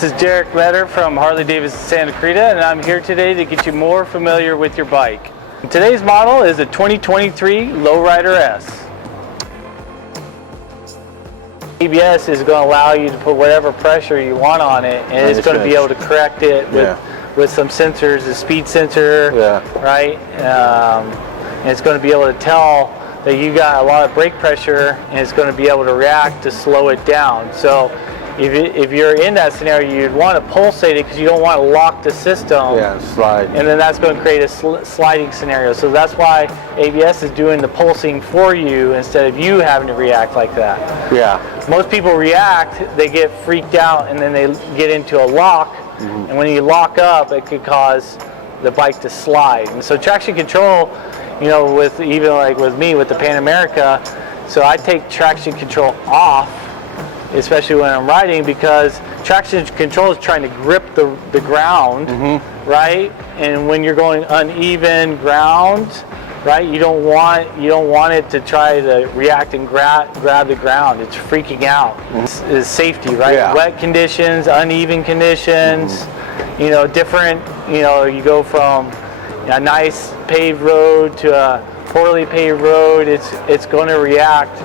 This is Derek Letter from Harley-Davidson of Santa Clarita, and I'm here today to get you more familiar with your bike. Today's model is a 2023 Lowrider S. ABS is going to allow you to put whatever pressure you want on it, and it's going to be able to correct it with some sensors, a speed sensor, right? And it's going to be able to tell that you got a lot of brake pressure, and it's going to be able to react to slow it down. So if you're in that scenario, you'd want to pulsate it because you don't want to lock the system. Slide. And then that's going to create a sliding scenario. So that's why ABS is doing the pulsing for you instead of you having to react like that. Most people react, they get freaked out, and then they get into a lock. And when you lock up, it could cause the bike to slide. And so traction control, you know, with even like with me with the Pan America, so I take traction control off, especially when I'm riding, because traction control is trying to grip the ground, right? And when you're going uneven ground, right, you don't want it to try to react and grab the ground. It's freaking out. It's safety, right? Wet conditions, uneven conditions, you know, different. You know, you go from a nice paved road to a poorly paved road. It's going to react.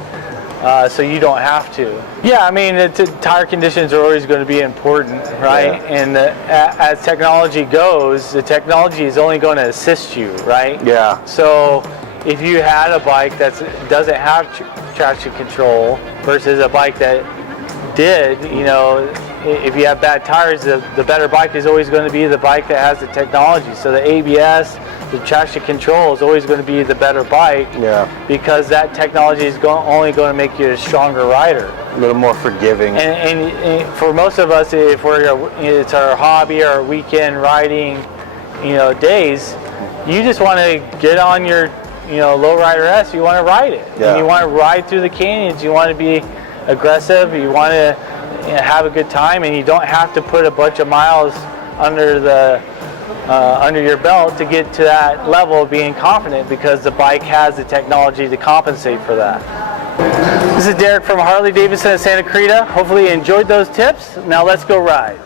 So you don't have to. I mean, tire conditions are always going to be important, right? And as technology goes, the technology is only going to assist you, right? So if you had a bike that doesn't have traction control versus a bike that did, you know, if you have bad tires, the better bike is always going to be the bike that has the technology. So the ABS, the traction control is always going to be the better bike, because that technology is only going to make you a stronger rider. A little more forgiving. And for most of us, if it's our hobby or our weekend riding, you know, days, you just want to get on your, you know, Lowrider S. You want to ride it. And you want to ride through the canyons. You want to be aggressive. You want to have a good time, and you don't have to put a bunch of miles under your belt to get to that level of being confident, because the bike has the technology to compensate for that. This is Derek from Harley-Davidson of Santa Clarita. Hopefully you enjoyed those tips. Now let's go ride.